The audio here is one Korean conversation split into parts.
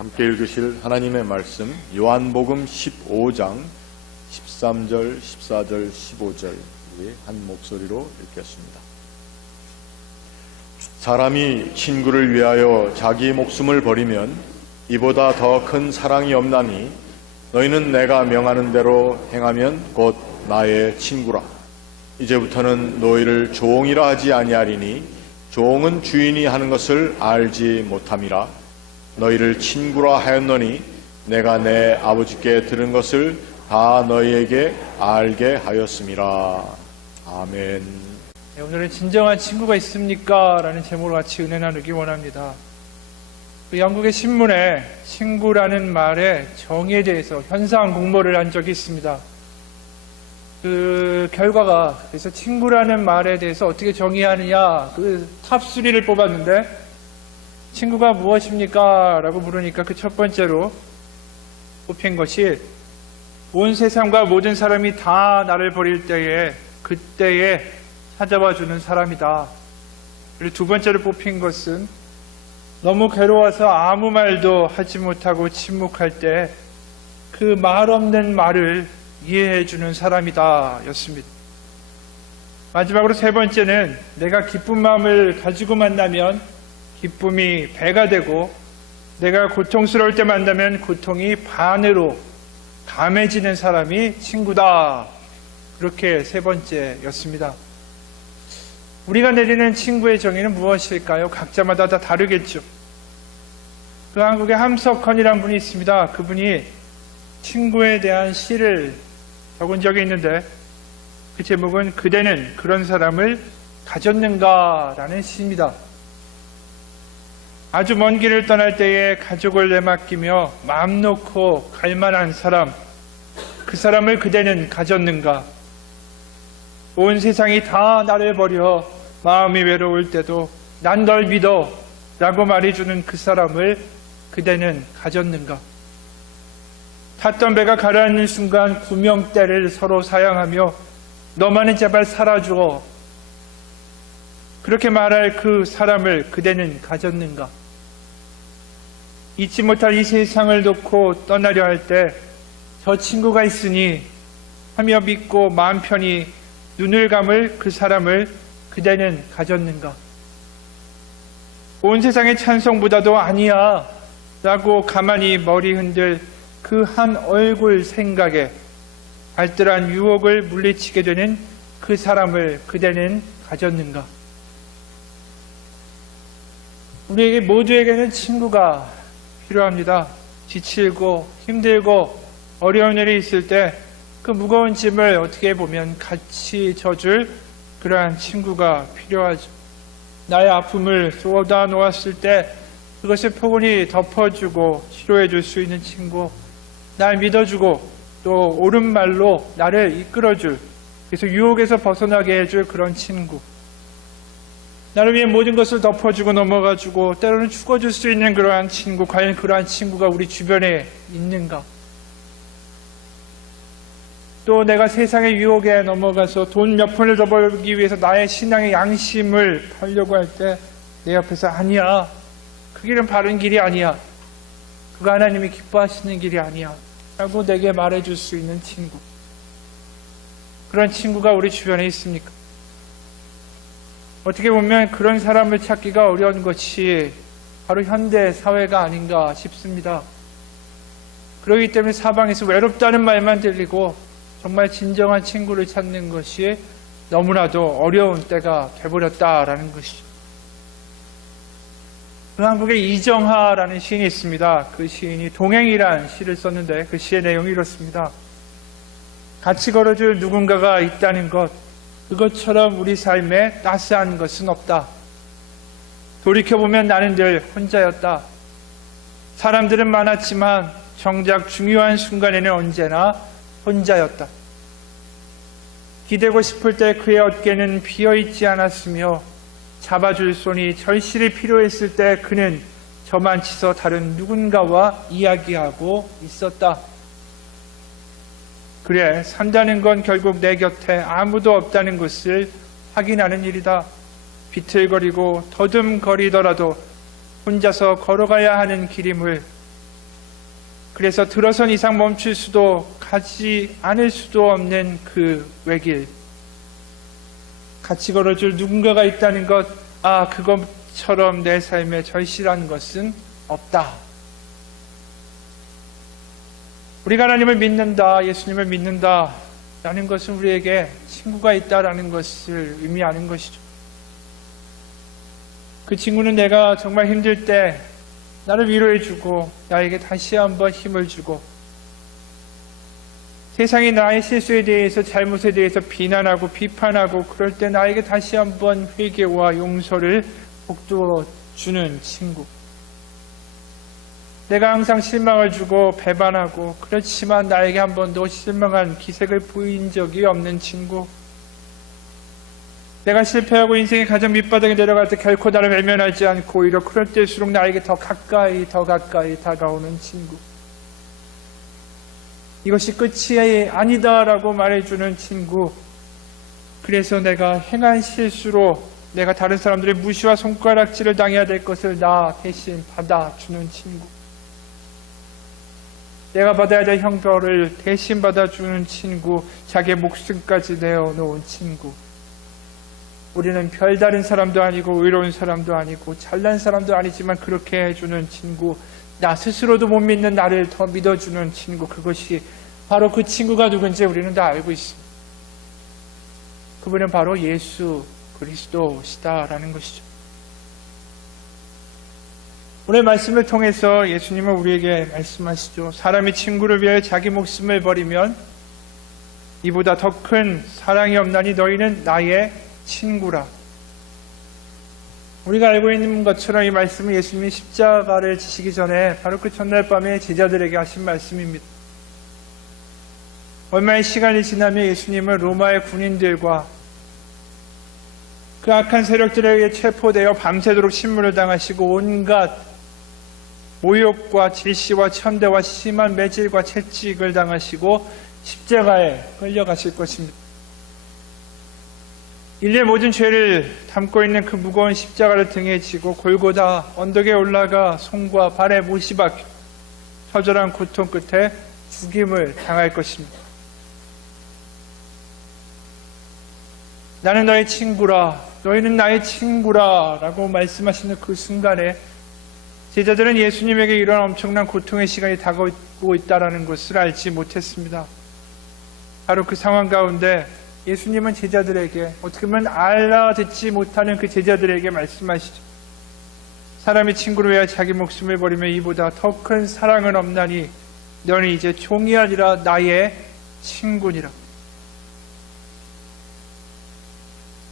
함께 읽으실 하나님의 말씀 요한복음 15장 13절, 14절, 15절 한 목소리로 읽겠습니다. 사람이 친구를 위하여 자기 목숨을 버리면 이보다 더 큰 사랑이 없나니 너희는 내가 명하는 대로 행하면 곧 나의 친구라. 이제부터는 너희를 종이라 하지 아니하리니 종은 주인이 하는 것을 알지 못함이라. 너희를 친구라 하였노니 내가 내 아버지께 들은 것을 다 너희에게 알게 하였음이라. 아멘. 네, 오늘은 진정한 친구가 있습니까? 라는 제목으로 같이 은혜 나누기 원합니다. 영국의 신문에 친구라는 말의 정의에 대해서 현상 공모를 한 적이 있습니다. 그 결과가 그래서 친구라는 말에 대해서 어떻게 정의하느냐 그 탑3를 뽑았는데 친구가 무엇입니까? 라고 물으니까 그 첫 번째로 뽑힌 것이 온 세상과 모든 사람이 다 나를 버릴 때에 그때에 찾아와 주는 사람이다. 그리고 두 번째로 뽑힌 것은 너무 괴로워서 아무 말도 하지 못하고 침묵할 때 그 말 없는 말을 이해해 주는 사람이다 였습니다. 마지막으로 세 번째는 내가 기쁜 마음을 가지고 만나면 기쁨이 배가 되고 내가 고통스러울 때 만나면 고통이 반으로 감해지는 사람이 친구다. 그렇게 세 번째였습니다. 우리가 내리는 친구의 정의는 무엇일까요? 각자마다 다 다르겠죠. 그 한국에 함석헌이라는 분이 있습니다. 그분이 친구에 대한 시를 적은 적이 있는데 그 제목은 그대는 그런 사람을 가졌는가 라는 시입니다. 아주 먼 길을 떠날 때에 가족을 내맡기며 마음 놓고 갈 만한 사람, 그 사람을 그대는 가졌는가? 온 세상이 다 나를 버려 마음이 외로울 때도 난 널 믿어 라고 말해주는 그 사람을 그대는 가졌는가? 탔던 배가 가라앉는 순간 구명대를 서로 사양하며 너만은 제발 살아줘. 그렇게 말할 그 사람을 그대는 가졌는가? 잊지 못할 이 세상을 놓고 떠나려 할 때 저 친구가 있으니 하며 믿고 마음 편히 눈을 감을 그 사람을 그대는 가졌는가? 온 세상의 찬송보다도 아니야 라고 가만히 머리 흔들 그 한 얼굴 생각에 알뜰한 유혹을 물리치게 되는 그 사람을 그대는 가졌는가? 우리에게 모두에게는 친구가 필요합니다. 지치고 힘들고 어려운 일이 있을 때 그 무거운 짐을 어떻게 보면 같이 져줄 그러한 친구가 필요하죠. 나의 아픔을 쏟아 놓았을 때 그것을 포근히 덮어주고 치료해 줄 수 있는 친구, 날 믿어주고 또 옳은 말로 나를 이끌어줄, 그래서 유혹에서 벗어나게 해줄 그런 친구, 나를 위해 모든 것을 덮어주고 넘어가주고 때로는 죽어줄 수 있는 그러한 친구, 과연 그러한 친구가 우리 주변에 있는가? 또 내가 세상의 유혹에 넘어가서 돈 몇 푼을 더 벌기 위해서 나의 신앙의 양심을 팔려고 할 때 내 옆에서 아니야, 그 길은 바른 길이 아니야, 그거 하나님이 기뻐하시는 길이 아니야 라고 내게 말해줄 수 있는 친구, 그런 친구가 우리 주변에 있습니까? 어떻게 보면 그런 사람을 찾기가 어려운 것이 바로 현대 사회가 아닌가 싶습니다. 그렇기 때문에 사방에서 외롭다는 말만 들리고 정말 진정한 친구를 찾는 것이 너무나도 어려운 때가 돼버렸다라는 것이죠. 그 한국에 이정하라는 시인이 있습니다. 그 시인이 동행이란 시를 썼는데 그 시의 내용이 이렇습니다. 같이 걸어줄 누군가가 있다는 것, 그것처럼 우리 삶에 따스한 것은 없다. 돌이켜보면 나는 늘 혼자였다. 사람들은 많았지만 정작 중요한 순간에는 언제나 혼자였다. 기대고 싶을 때 그의 어깨는 비어있지 않았으며 잡아줄 손이 절실히 필요했을 때 그는 저만치서 다른 누군가와 이야기하고 있었다. 그래, 산다는 건 결국 내 곁에 아무도 없다는 것을 확인하는 일이다. 비틀거리고 더듬거리더라도 혼자서 걸어가야 하는 길임을 그래서 들어선 이상 멈출 수도 가지 않을 수도 없는 그 외길, 같이 걸어줄 누군가가 있다는 것, 그것처럼 내 삶에 절실한 것은 없다. 우리가 하나님을 믿는다, 예수님을 믿는다 라는 것은 우리에게 친구가 있다라는 것을 의미하는 것이죠. 그 친구는 내가 정말 힘들 때 나를 위로해주고 나에게 다시 한번 힘을 주고, 세상이 나의 실수에 대해서, 잘못에 대해서 비난하고 비판하고 그럴 때 나에게 다시 한번 회개와 용서를 북돋워 주는 친구. 내가 항상 실망을 주고 배반하고 그렇지만 나에게 한 번도 실망한 기색을 보인 적이 없는 친구. 내가 실패하고 인생의 가장 밑바닥에 내려갈 때 결코 나를 외면하지 않고 오히려 그럴 때일수록 나에게 더 가까이 다가오는 친구. 이것이 끝이 아니다라고 말해주는 친구. 그래서 내가 행한 실수로 내가 다른 사람들의 무시와 손가락질을 당해야 될 것을 나 대신 받아주는 친구. 내가 받아야 될 형벌을 대신 받아주는 친구. 자기의 목숨까지 내어놓은 친구. 우리는 별다른 사람도 아니고 의로운 사람도 아니고 잘난 사람도 아니지만 그렇게 해주는 친구, 나 스스로도 못 믿는 나를 더 믿어주는 친구, 그것이 바로 그 친구가 누군지 우리는 다 알고 있습니다. 그분은 바로 예수 그리스도시다라는 것이죠. 오늘 말씀을 통해서 예수님은 우리에게 말씀하시죠. 사람이 친구를 위하여 자기 목숨을 버리면 이보다 더 큰 사랑이 없나니 너희는 나의 친구라. 우리가 알고 있는 것처럼 이 말씀은 예수님이 십자가를 지시기 전에 바로 그 전날 밤에 제자들에게 하신 말씀입니다. 얼마의 시간이 지나면 예수님은 로마의 군인들과 그 악한 세력들에게 체포되어 밤새도록 신문을 당하시고 온갖 모욕과 질시와 천대와 심한 매질과 채찍을 당하시고 십자가에 끌려가실 것입니다. 인류의 모든 죄를 담고 있는 그 무거운 십자가를 등에 지고 골고다 언덕에 올라가 손과 발에 못이 박혀 처절한 고통 끝에 죽임을 당할 것입니다. 나는 너의 친구라, 너희는 나의 친구라 라고 말씀하시는 그 순간에 제자들은 예수님에게 이런 엄청난 고통의 시간이 다가오고 있다는 것을 알지 못했습니다. 바로 그 상황 가운데 예수님은 제자들에게, 어떻게 보면 알아듣지 못하는 그 제자들에게 말씀하시죠. 사람이 친구를 위하여 자기 목숨을 버리면 이보다 더 큰 사랑은 없나니 너는 이제 종이 아니라 나의 친구니라.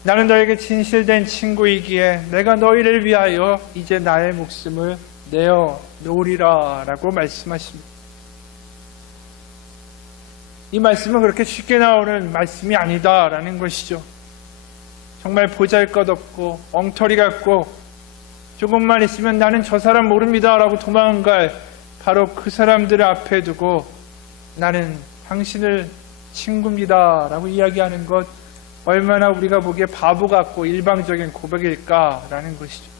나는 너에게 진실된 친구이기에 내가 너희를 위하여 이제 나의 목숨을 내어 놓으리라 라고 말씀하십니다. 이 말씀은 그렇게 쉽게 나오는 말씀이 아니다라는 것이죠. 정말 보잘것없고 엉터리 같고 조금만 있으면 나는 저 사람 모릅니다 라고 도망갈 바로 그 사람들을 앞에 두고 나는 당신을 친구입니다 라고 이야기하는 것, 얼마나 우리가 보기에 바보 같고 일방적인 고백일까라는 것이죠.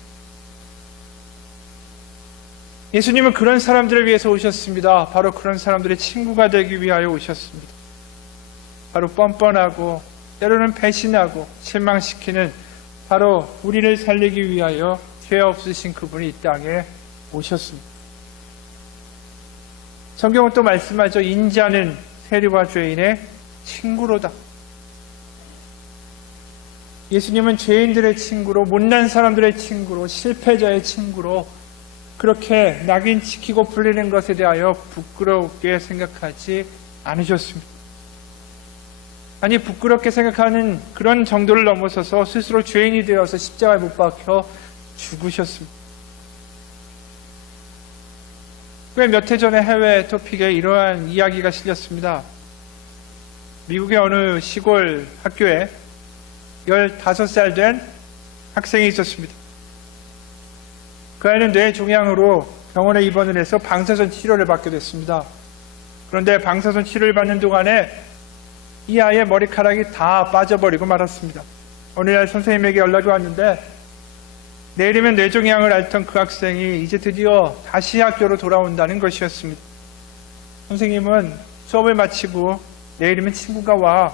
예수님은 그런 사람들을 위해서 오셨습니다. 바로 그런 사람들의 친구가 되기 위하여 오셨습니다. 바로 뻔뻔하고 때로는 배신하고 실망시키는 바로 우리를 살리기 위하여 죄 없으신 그분이 이 땅에 오셨습니다. 성경은 또 말씀하죠. 인자는 세리와 죄인의 친구로다. 예수님은 죄인들의 친구로, 못난 사람들의 친구로, 실패자의 친구로 그렇게 낙인 찍히고 불리는 것에 대하여 부끄럽게 생각하지 않으셨습니다. 아니, 부끄럽게 생각하는 그런 정도를 넘어서서 스스로 죄인이 되어서 십자가에 못 박혀 죽으셨습니다. 꽤 몇 해 전에 해외 토픽에 이러한 이야기가 실렸습니다. 미국의 어느 시골 학교에 15살 된 학생이 있었습니다. 그 아이는 뇌종양으로 병원에 입원을 해서 방사선 치료를 받게 됐습니다. 그런데 방사선 치료를 받는 동안에 이 아이의 머리카락이 다 빠져버리고 말았습니다. 어느 날 선생님에게 연락이 왔는데 내일이면 뇌종양을 앓던 그 학생이 이제 드디어 다시 학교로 돌아온다는 것이었습니다. 선생님은 수업을 마치고 내일이면 친구가 와.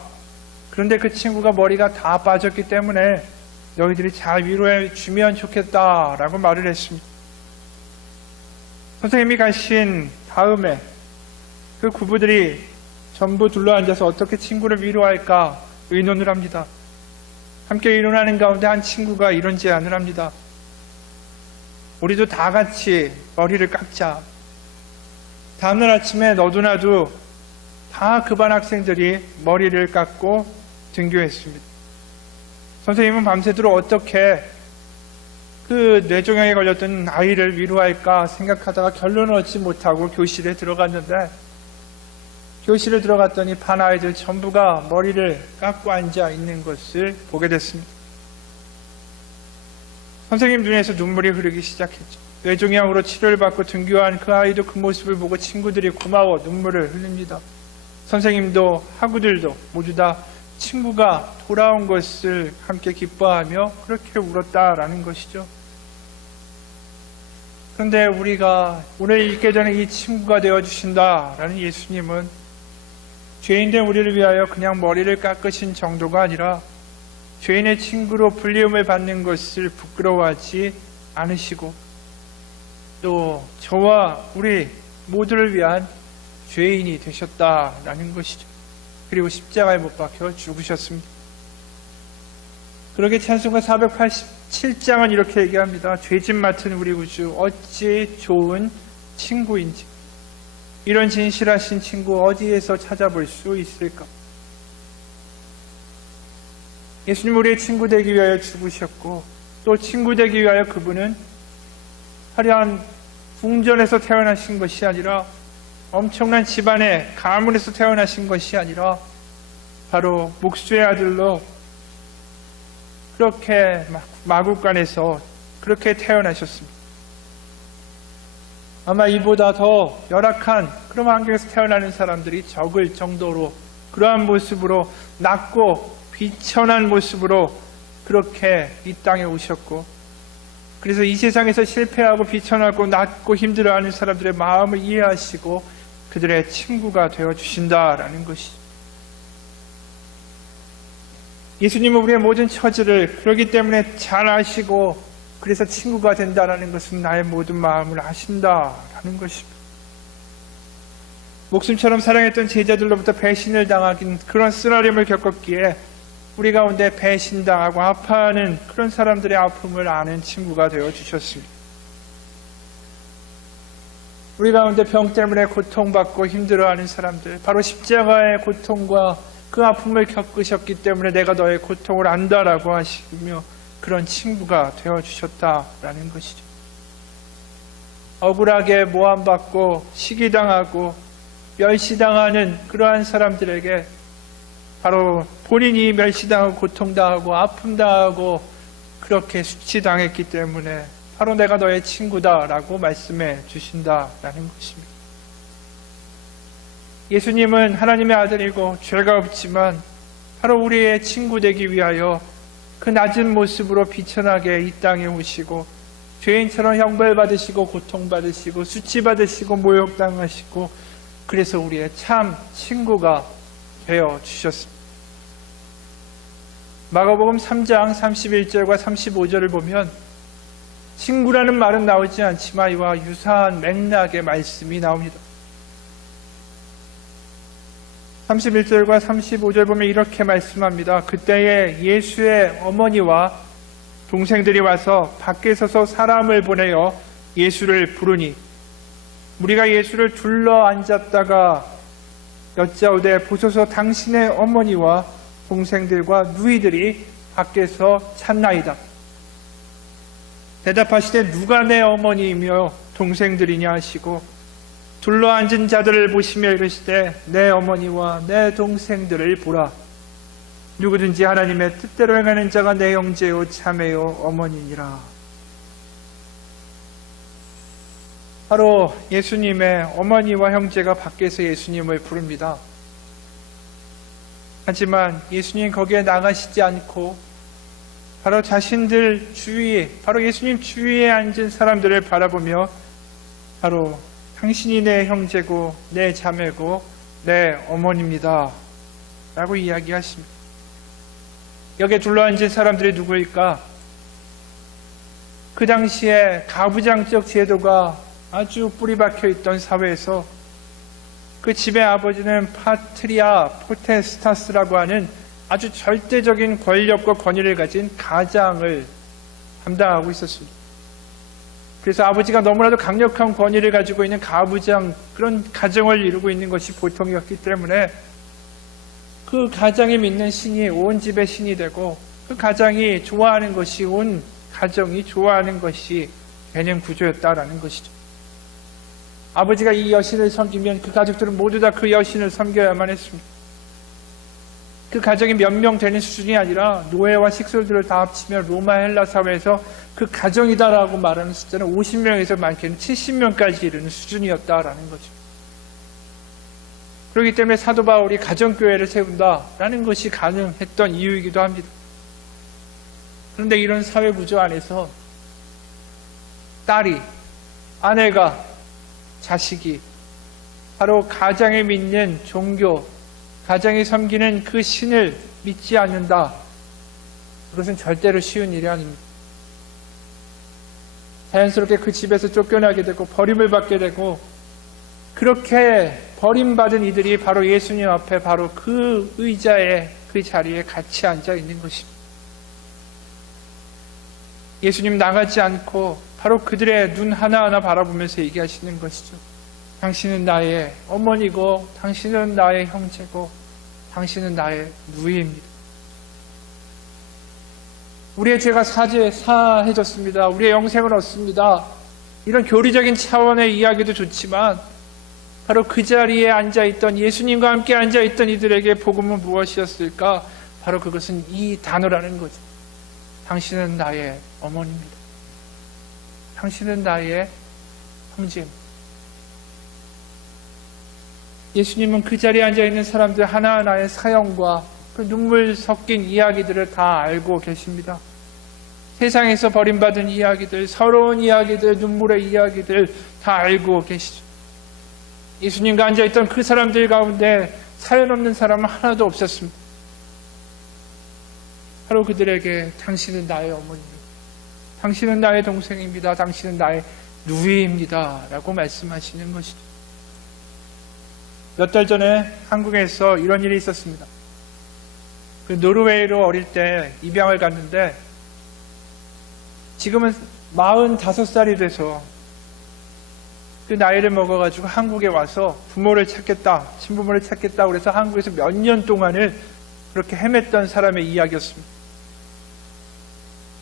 그런데 그 친구가 머리가 다 빠졌기 때문에 너희들이 잘 위로해 주면 좋겠다라고 말을 했습니다. 선생님이 가신 다음에 그 구부들이 전부 둘러앉아서 어떻게 친구를 위로할까 의논을 합니다. 함께 의논하는 가운데 한 친구가 이런 제안을 합니다. 우리도 다 같이 머리를 깎자. 다음날 아침에 너도 나도 다 그 반 학생들이 머리를 깎고 등교했습니다. 선생님은 밤새도록 어떻게 그 뇌종양에 걸렸던 아이를 위로할까 생각하다가 결론을 얻지 못하고 교실에 들어갔는데, 교실에 들어갔더니 반 아이들 전부가 머리를 깎고 앉아 있는 것을 보게 됐습니다. 선생님 눈에서 눈물이 흐르기 시작했죠. 뇌종양으로 치료를 받고 등교한 그 아이도 그 모습을 보고 친구들이 고마워 눈물을 흘립니다. 선생님도 학우들도 모두 다 친구가 돌아온 것을 함께 기뻐하며 그렇게 울었다라는 것이죠. 그런데 우리가 오늘 읽게 되는 이 친구가 되어주신다라는 예수님은 죄인된 우리를 위하여 그냥 머리를 깎으신 정도가 아니라 죄인의 친구로 불리움을 받는 것을 부끄러워하지 않으시고 또 저와 우리 모두를 위한 죄인이 되셨다라는 것이죠. 그리고 십자가에 못 박혀 죽으셨습니다. 그러게 찬송가 487장은 이렇게 얘기합니다. 죄짐 맡은 우리 구주 어찌 좋은 친구인지. 이런 진실하신 친구 어디에서 찾아볼 수 있을까? 예수님 우리의 친구 되기 위하여 죽으셨고 또 친구 되기 위하여 그분은 화려한 궁전에서 태어나신 것이 아니라 엄청난 집안의 가문에서 태어나신 것이 아니라 바로 목수의 아들로 그렇게 마국간에서 그렇게 태어나셨습니다. 아마 이보다 더 열악한 그런 환경에서 태어나는 사람들이 적을 정도로 그러한 모습으로 낮고 비천한 모습으로 그렇게 이 땅에 오셨고, 그래서 이 세상에서 실패하고 비천하고 낮고 힘들어하는 사람들의 마음을 이해하시고 그들의 친구가 되어주신다라는 것이죠. 예수님은 우리의 모든 처지를 그러기 때문에 잘 아시고 그래서 친구가 된다라는 것은 나의 모든 마음을 아신다라는 것입니다. 목숨처럼 사랑했던 제자들로부터 배신을 당하긴 그런 쓰라림을 겪었기에 우리 가운데 배신당하고 아파하는 그런 사람들의 아픔을 아는 친구가 되어주셨습니다. 우리 가운데 병 때문에 고통받고 힘들어하는 사람들, 바로 십자가의 고통과 그 아픔을 겪으셨기 때문에 내가 너의 고통을 안다라고 하시며 그런 친구가 되어주셨다라는 것이죠. 억울하게 모함받고 시기당하고 멸시당하는 그러한 사람들에게 바로 본인이 멸시당하고 고통당하고 아픔당하고 그렇게 수치당했기 때문에 바로 내가 너의 친구다라고 말씀해 주신다라는 것입니다. 예수님은 하나님의 아들이고 죄가 없지만 바로 우리의 친구 되기 위하여 그 낮은 모습으로 비천하게 이 땅에 오시고 죄인처럼 형벌받으시고 고통받으시고 수치받으시고 모욕당하시고 그래서 우리의 참 친구가 되어주셨습니다. 마가복음 3장 31절과 35절을 보면 친구라는 말은 나오지 않지만 이와 유사한 맥락의 말씀이 나옵니다. 31절과 35절 보면 이렇게 말씀합니다. 그때에 예수의 어머니와 동생들이 와서 밖에 서서 사람을 보내어 예수를 부르니 우리가 예수를 둘러 앉았다가 여짜오되 보소서 당신의 어머니와 동생들과 누이들이 밖에서 찾나이다. 대답하시되 누가 내 어머니이며 동생들이냐 하시고 둘러앉은 자들을 보시며 이르시되 내 어머니와 내 동생들을 보라. 누구든지 하나님의 뜻대로 행하는 자가 내 형제요 자매요 어머니니라. 바로 예수님의 어머니와 형제가 밖에서 예수님을 부릅니다. 하지만 예수님 거기에 나가시지 않고 바로 자신들 주위에, 바로 예수님 주위에 앉은 사람들을 바라보며 바로 당신이 내 형제고 내 자매고 내 어머니입니다 라고 이야기하십니다. 여기에 둘러앉은 사람들이 누구일까? 그 당시에 가부장적 제도가 아주 뿌리박혀 있던 사회에서 그 집의 아버지는 파트리아 포테스타스라고 하는 아주 절대적인 권력과 권위를 가진 가장을 담당하고 있었습니다. 그래서 아버지가 너무나도 강력한 권위를 가지고 있는 가부장, 그런 가정을 이루고 있는 것이 보통이었기 때문에 그 가장이 믿는 신이 온 집의 신이 되고 그 가장이 좋아하는 것이 온 가정이 좋아하는 것이 되는 구조였다라는 것이죠. 아버지가 이 여신을 섬기면 그 가족들은 모두 다 그 여신을 섬겨야만 했습니다. 그 가정이 몇 명 되는 수준이 아니라 노예와 식솔들을 다 합치면 로마 헬라 사회에서 그 가정이다라고 말하는 숫자는 50명에서 많게는 70명까지 이르는 수준이었다라는 거죠. 그렇기 때문에 사도 바울이 가정교회를 세운다라는 것이 가능했던 이유이기도 합니다. 그런데 이런 사회 구조 안에서 딸이, 아내가, 자식이 바로 가장에 믿는 종교, 가장이 섬기는 그 신을 믿지 않는다. 그것은 절대로 쉬운 일이 아닙니다. 자연스럽게 그 집에서 쫓겨나게 되고 버림을 받게 되고 그렇게 버림받은 이들이 바로 예수님 앞에 바로 그 의자에 그 자리에 같이 앉아 있는 것입니다. 예수님 나가지 않고 바로 그들의 눈 하나하나 바라보면서 얘기하시는 것이죠. 당신은 나의 어머니고 당신은 나의 형제고 당신은 나의 누이입니다. 우리의 죄가 사해졌습니다. 우리의 영생을 얻습니다. 이런 교리적인 차원의 이야기도 좋지만 바로 그 자리에 앉아있던 예수님과 함께 앉아있던 이들에게 복음은 무엇이었을까? 바로 그것은 이 단어라는 거죠. 당신은 나의 어머니입니다. 당신은 나의 형제입니다. 예수님은 그 자리에 앉아있는 사람들 하나하나의 사연과 그 눈물 섞인 이야기들을 다 알고 계십니다. 세상에서 버림받은 이야기들, 서러운 이야기들, 눈물의 이야기들 다 알고 계시죠. 예수님과 앉아있던 그 사람들 가운데 사연 없는 사람은 하나도 없었습니다. 바로 그들에게 당신은 나의 어머니입니다. 당신은 나의 동생입니다. 당신은 나의 누이입니다. 라고 말씀하시는 것이죠. 몇 달 전에 한국에서 이런 일이 있었습니다. 그 노르웨이로 어릴 때 입양을 갔는데 지금은 45살이 돼서 그 나이를 먹어가지고 한국에 와서 부모를 찾겠다, 친부모를 찾겠다 그래서 한국에서 몇 년 동안을 그렇게 헤맸던 사람의 이야기였습니다.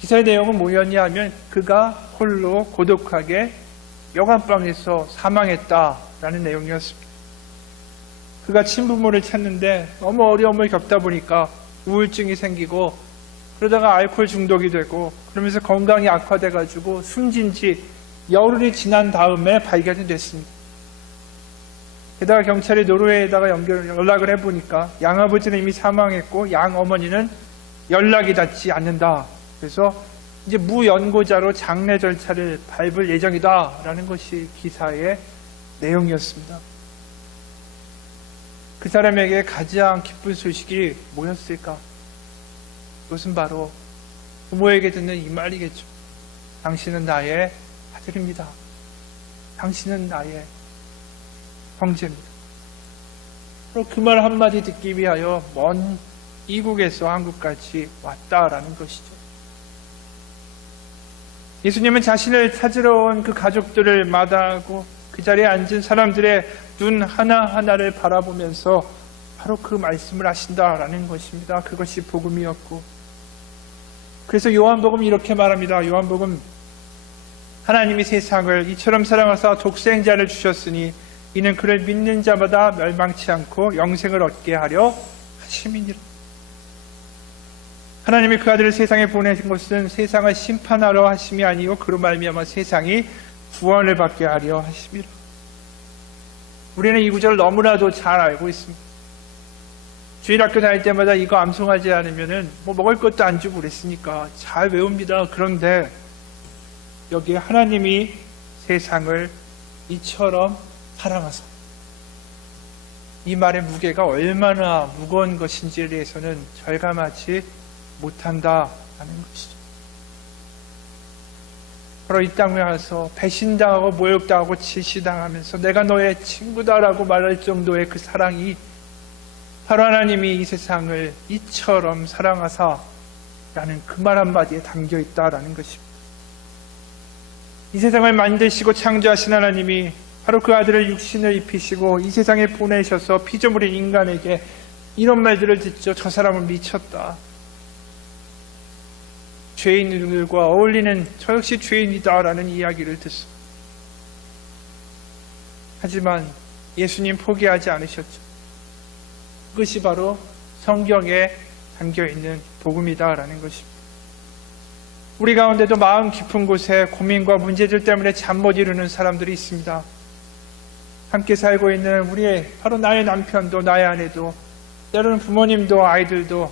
기사의 내용은 뭐였냐 하면 그가 홀로 고독하게 여관방에서 사망했다라는 내용이었습니다. 그가 친부모를 찾는데 너무 어려움을 겪다 보니까 우울증이 생기고 그러다가 알코올 중독이 되고 그러면서 건강이 악화돼가지고 숨진 지 열흘이 지난 다음에 발견이 됐습니다. 게다가 경찰이 노르웨이에다가 연락을 해보니까 양아버지는 이미 사망했고 양어머니는 연락이 닿지 않는다. 그래서 이제 무연고자로 장례 절차를 밟을 예정이다라는 것이 기사의 내용이었습니다. 그 사람에게 가장 기쁜 소식이 뭐였을까? 그것은 바로 부모에게 듣는 이 말이겠죠. 당신은 나의 아들입니다. 당신은 나의 형제입니다. 바로 그 말 한마디 듣기 위하여 먼 이국에서 한국까지 왔다라는 것이죠. 예수님은 자신을 찾으러 온 그 가족들을 마다하고 그 자리에 앉은 사람들의 눈 하나하나를 바라보면서 바로 그 말씀을 하신다라는 것입니다. 그것이 복음이었고 그래서 요한복음 이렇게 말합니다. 요한복음 하나님이 세상을 이처럼 사랑하사 독생자를 주셨으니 이는 그를 믿는 자마다 멸망치 않고 영생을 얻게 하려 하심이니라. 하나님이 그 아들을 세상에 보내신 것은 세상을 심판하러 하심이 아니요 그로 말미암아 세상이 구원을 받게 하려 하심이라. 우리는 이 구절을 너무나도 잘 알고 있습니다. 주일학교 다닐 때마다 이거 암송하지 않으면은 뭐 먹을 것도 안 주고 그랬으니까 잘 외웁니다. 그런데 여기에 하나님이 세상을 이처럼 사랑하사. 이 말의 무게가 얼마나 무거운 것인지에 대해서는 절감하지 못한다라는 것이죠. 바로 이 땅에 와서 배신당하고 모욕당하고 질시당하면서 내가 너의 친구다라고 말할 정도의 그 사랑이 바로 하나님이 이 세상을 이처럼 사랑하사 라는 그 말 한마디에 담겨 있다라는 것입니다. 이 세상을 만드시고 창조하신 하나님이 바로 그 아들을 육신을 입히시고 이 세상에 보내셔서 피조물인 인간에게 이런 말들을 듣죠. 저 사람은 미쳤다. 죄인들과 어울리는 저 역시 죄인이다라는 이야기를 듣습니다. 하지만 예수님 포기하지 않으셨죠. 그것이 바로 성경에 담겨있는 복음이다라는 것입니다. 우리 가운데도 마음 깊은 곳에 고민과 문제들 때문에 잠 못 이루는 사람들이 있습니다. 함께 살고 있는 우리의 바로 나의 남편도 나의 아내도 때로는 부모님도 아이들도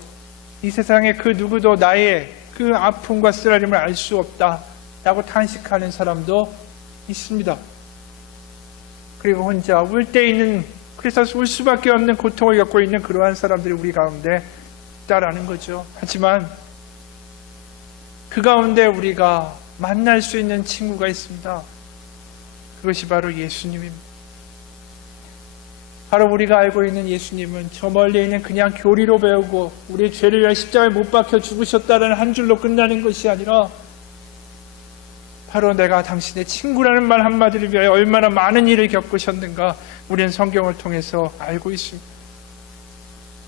이 세상에 그 누구도 나의 그 아픔과 쓰라림을 알 수 없다라고 탄식하는 사람도 있습니다. 그리고 혼자 울 때 있는 그래서 울 수밖에 없는 고통을 겪고 있는 그러한 사람들이 우리 가운데 있다라는 거죠. 하지만 그 가운데 우리가 만날 수 있는 친구가 있습니다. 그것이 바로 예수님입니다. 바로 우리가 알고 있는 예수님은 저 멀리 있는 그냥 교리로 배우고 우리의 죄를 위해 십자가에 못 박혀 죽으셨다는 한 줄로 끝나는 것이 아니라 바로 내가 당신의 친구라는 말 한마디를 위하여 얼마나 많은 일을 겪으셨는가 우리는 성경을 통해서 알고 있습니다.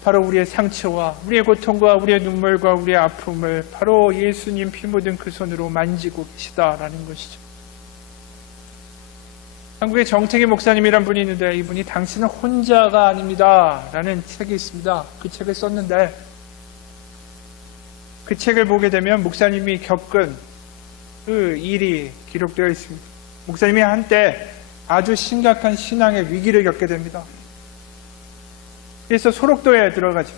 바로 우리의 상처와 우리의 고통과 우리의 눈물과 우리의 아픔을 바로 예수님 피 묻은 그 손으로 만지고 계시다라는 것이죠. 한국에 정택희 목사님이란 분이 있는데 이분이 당신은 혼자가 아닙니다 라는 책이 있습니다. 그 책을 썼는데 그 책을 보게 되면 목사님이 겪은 그 일이 기록되어 있습니다. 목사님이 한때 아주 심각한 신앙의 위기를 겪게 됩니다. 그래서 소록도에 들어가죠.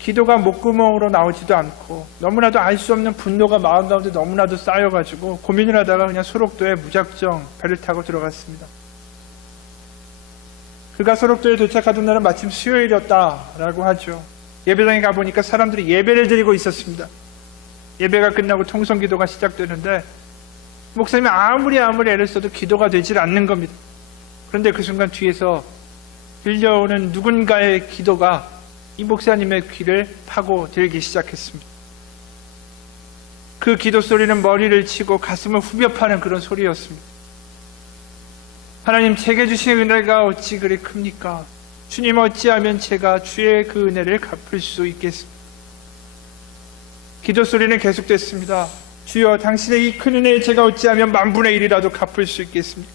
기도가 목구멍으로 나오지도 않고 너무나도 알 수 없는 분노가 마음 가운데 너무나도 쌓여가지고 고민을 하다가 그냥 소록도에 무작정 배를 타고 들어갔습니다. 그가 소록도에 도착하던 날은 마침 수요일이었다라고 하죠. 예배당에 가보니까 사람들이 예배를 드리고 있었습니다. 예배가 끝나고 통성기도가 시작되는데 목사님이 아무리 애를 써도 기도가 되질 않는 겁니다. 그런데 그 순간 뒤에서 들려오는 누군가의 기도가 이 목사님의 귀를 파고들기 시작했습니다. 그 기도 소리는 머리를 치고 가슴을 후벼 파는 그런 소리였습니다. 하나님, 제게 주신 은혜가 어찌 그리 큽니까? 주님, 어찌하면 제가 주의 그 은혜를 갚을 수 있겠습니까? 기도 소리는 계속됐습니다. 주여, 당신의 이 큰 은혜에 제가 어찌하면 10,000분의 1이라도 갚을 수 있겠습니까?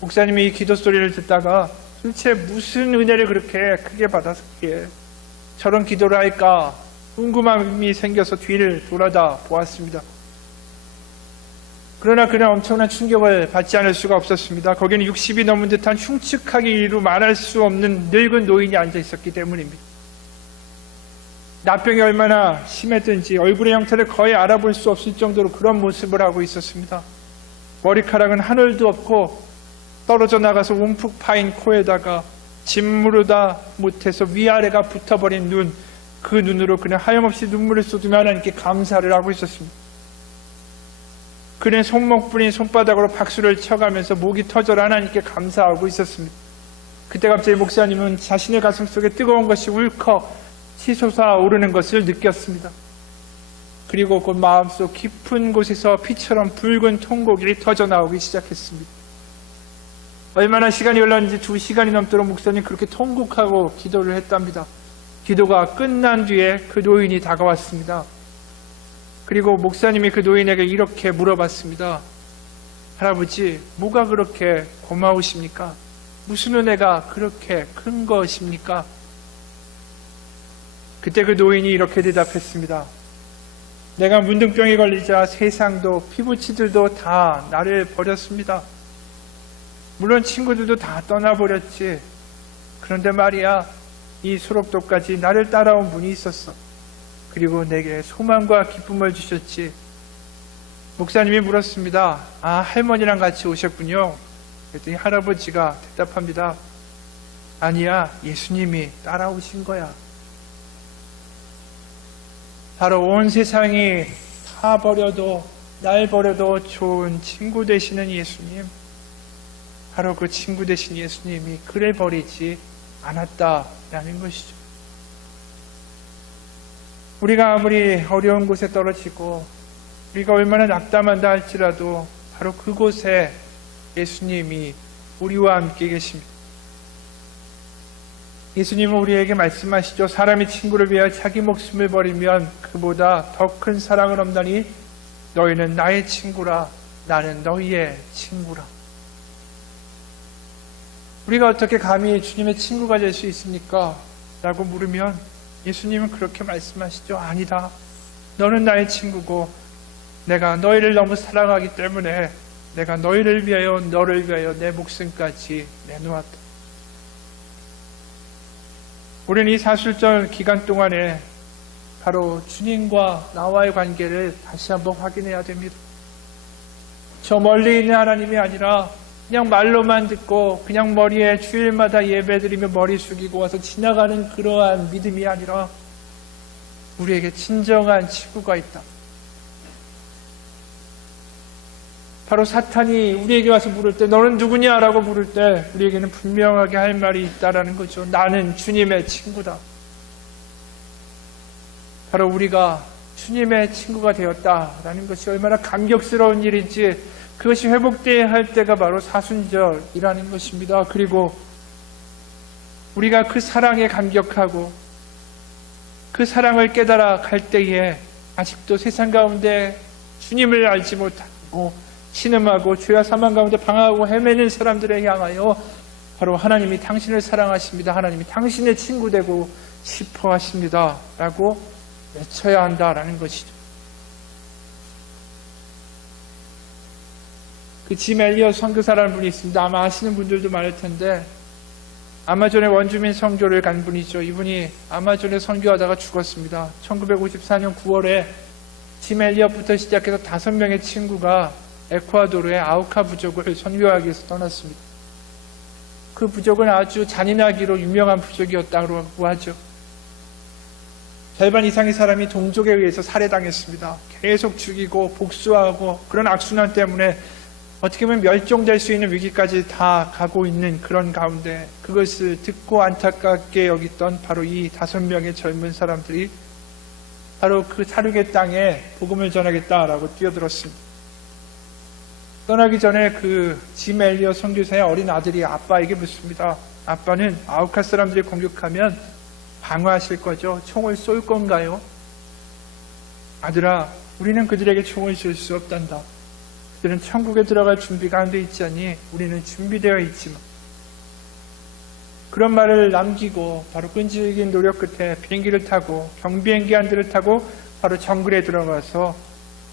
목사님이 이 기도 소리를 듣다가 도대체 무슨 은혜를 그렇게 크게 받았기에 저런 기도를 할까 궁금함이 생겨서 뒤를 돌아다 보았습니다. 그러나 그는 엄청난 충격을 받지 않을 수가 없었습니다. 거기는 60이 넘은 듯한 흉측하게 이루 말할 수 없는 늙은 노인이 앉아 있었기 때문입니다. 나병이 얼마나 심했든지 얼굴의 형태를 거의 알아볼 수 없을 정도로 그런 모습을 하고 있었습니다. 머리카락은 하늘도 없고 떨어져 나가서 움푹 파인 코에다가 짓무르다 못해서 위아래가 붙어버린 눈, 그 눈으로 그는 하염없이 눈물을 쏟으며 하나님께 감사를 하고 있었습니다. 그는 손목 뿌린 손바닥으로 박수를 쳐가면서 목이 터져라 하나님께 감사하고 있었습니다. 그때 갑자기 목사님은 자신의 가슴 속에 뜨거운 것이 울컥 치솟아 오르는 것을 느꼈습니다. 그리고 그 마음속 깊은 곳에서 피처럼 붉은 통곡이 터져 나오기 시작했습니다. 얼마나 시간이 흘렀는지 2시간이 넘도록 목사님 그렇게 통곡하고 기도를 했답니다. 기도가 끝난 뒤에 그 노인이 다가왔습니다. 그리고 목사님이 그 노인에게 이렇게 물어봤습니다. 할아버지, 뭐가 그렇게 고마우십니까? 무슨 은혜가 그렇게 큰 것입니까? 그때 그 노인이 이렇게 대답했습니다. 내가 문둥병에 걸리자 세상도 피부치들도 다 나를 버렸습니다. 물론 친구들도 다 떠나버렸지. 그런데 말이야, 이 소록도까지 나를 따라온 분이 있었어. 그리고 내게 소망과 기쁨을 주셨지. 목사님이 물었습니다. 아, 할머니랑 같이 오셨군요. 그랬더니 할아버지가 대답합니다. 아니야, 예수님이 따라오신 거야. 바로 온 세상이 다 버려도 날 버려도 좋은 친구 되시는 예수님, 바로 그 친구 되신 예수님이 그를 버리지 않았다라는 것이죠. 우리가 아무리 어려운 곳에 떨어지고 우리가 얼마나 낙담한다 할지라도 바로 그곳에 예수님이 우리와 함께 계십니다. 예수님은 우리에게 말씀하시죠. 사람이 친구를 위하여 자기 목숨을 버리면 그보다 더 큰 사랑은 없나니 너희는 나의 친구라 나는 너희의 친구라. 우리가 어떻게 감히 주님의 친구가 될 수 있습니까? 라고 물으면 예수님은 그렇게 말씀하시죠. 아니다. 너는 나의 친구고 내가 너희를 너무 사랑하기 때문에 내가 너희를 위하여 너를 위하여 내 목숨까지 내놓았다. 우리는 이 사술절 기간 동안에 바로 주님과 나와의 관계를 다시 한번 확인해야 됩니다. 저 멀리 있는 하나님이 아니라 그냥 말로만 듣고 그냥 머리에 주일마다 예배드리며 머리 숙이고 와서 지나가는 그러한 믿음이 아니라 우리에게 진정한 친구가 있다. 바로 사탄이 우리에게 와서 물을 때 너는 누구냐라고 물을 때 우리에게는 분명하게 할 말이 있다라는 거죠. 나는 주님의 친구다. 바로 우리가 주님의 친구가 되었다라는 것이 얼마나 감격스러운 일인지 그것이 회복되어야 할 때가 바로 사순절이라는 것입니다. 그리고 우리가 그 사랑에 감격하고 그 사랑을 깨달아 갈 때에 아직도 세상 가운데 주님을 알지 못하고 신음하고 죄와 사망 가운데 방황하고 헤매는 사람들에 향하여 바로 하나님이 당신을 사랑하십니다. 하나님이 당신의 친구 되고 싶어 하십니다. 라고 외쳐야 한다라는 것이죠. 그 짐 엘리엇 선교사라는 분이 있습니다. 아마 아시는 분들도 많을 텐데 아마존의 원주민 선교를 간 분이죠. 이분이 아마존에 선교하다가 죽었습니다. 1954년 9월에 짐 엘리엇부터 시작해서 5명의 친구가 에콰도르의 아우카 부족을 선교하기 위해서 떠났습니다. 그 부족은 아주 잔인하기로 유명한 부족이었다고 하죠. 절반 이상의 사람이 동족에 의해서 살해당했습니다. 계속 죽이고 복수하고 그런 악순환 때문에 어떻게 보면 멸종될 수 있는 위기까지 다 가고 있는 그런 가운데 그것을 듣고 안타깝게 여겼던 바로 이 5명의 젊은 사람들이 바로 그 사륙의 땅에 복음을 전하겠다라고 뛰어들었습니다. 떠나기 전에 그 짐 엘리엇 선교사의 어린 아들이 아빠에게 묻습니다. 아빠는 아우카 사람들이 공격하면 방어하실 거죠? 총을 쏠 건가요? 아들아, 우리는 그들에게 총을 쏠 수 없단다. 그들은 천국에 들어갈 준비가 안 돼 있지 않니? 우리는 준비되어 있지만. 그런 말을 남기고 바로 끈질긴 노력 끝에 비행기를 타고 경비행기 한 대를 타고 바로 정글에 들어가서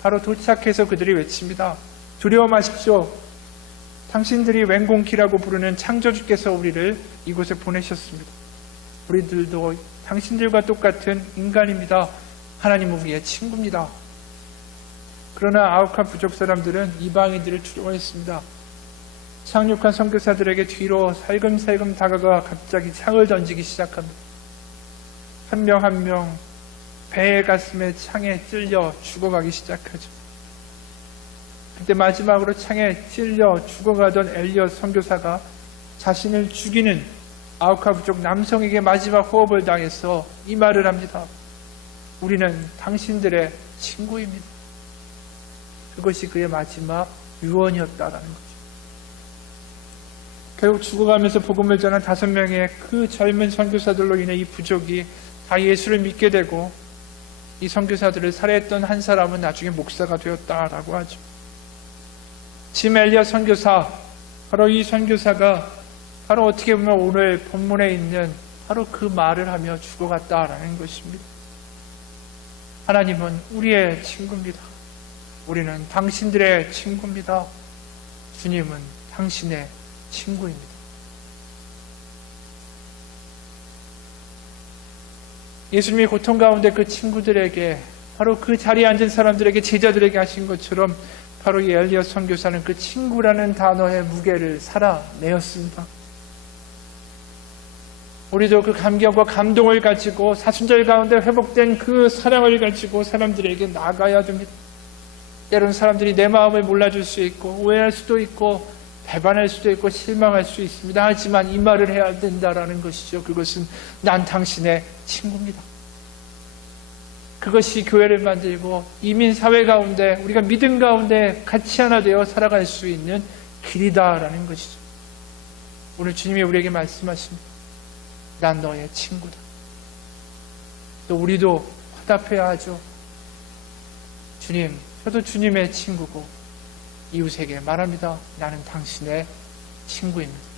바로 도착해서 그들이 외칩니다. 두려워 마십시오. 당신들이 웬공키라고 부르는 창조주께서 우리를 이곳에 보내셨습니다. 우리들도 당신들과 똑같은 인간입니다. 하나님은 우리의 친구입니다. 그러나 아우카 부족 사람들은 이방인들을 두려워했습니다. 착륙한 선교사들에게 뒤로 살금살금 다가가 갑자기 창을 던지기 시작합니다. 한 명 한 명 배의 가슴에 창에 찔려 죽어가기 시작하죠. 그때 마지막으로 창에 찔려 죽어가던 엘리엇 선교사가 자신을 죽이는 아우카 부족 남성에게 마지막 호흡을 당해서 이 말을 합니다. 우리는 당신들의 친구입니다. 그것이 그의 마지막 유언이었다라는 거죠. 결국 죽어가면서 복음을 전한 5명의 그 젊은 선교사들로 인해 이 부족이 다 예수를 믿게 되고 이 선교사들을 살해했던 한 사람은 나중에 목사가 되었다라고 하죠. 짐 엘리엇 선교사, 바로 이 선교사가 바로 어떻게 보면 오늘 본문에 있는 바로 그 말을 하며 죽어갔다라는 것입니다. 하나님은 우리의 친구입니다. 우리는 당신들의 친구입니다. 주님은 당신의 친구입니다. 예수님이 고통 가운데 그 친구들에게 바로 그 자리에 앉은 사람들에게, 제자들에게 하신 것처럼 바로 이 엘리엇 선교사는 그 친구라는 단어의 무게를 살아내었습니다. 우리도 그 감격과 감동을 가지고 사순절 가운데 회복된 그 사랑을 가지고 사람들에게 나가야 됩니다. 때로는 사람들이 내 마음을 몰라줄 수 있고 오해할 수도 있고 배반할 수도 있고 실망할 수 있습니다. 하지만 이 말을 해야 된다라는 것이죠. 그것은 난 당신의 친구입니다. 그것이 교회를 만들고 이민사회 가운데 우리가 믿음 가운데 같이 하나 되어 살아갈 수 있는 길이다라는 것이죠. 오늘 주님이 우리에게 말씀하십니다. 난 너의 친구다. 또 우리도 화답해야 하죠. 주님, 저도 주님의 친구고 이웃에게 말합니다. 나는 당신의 친구입니다.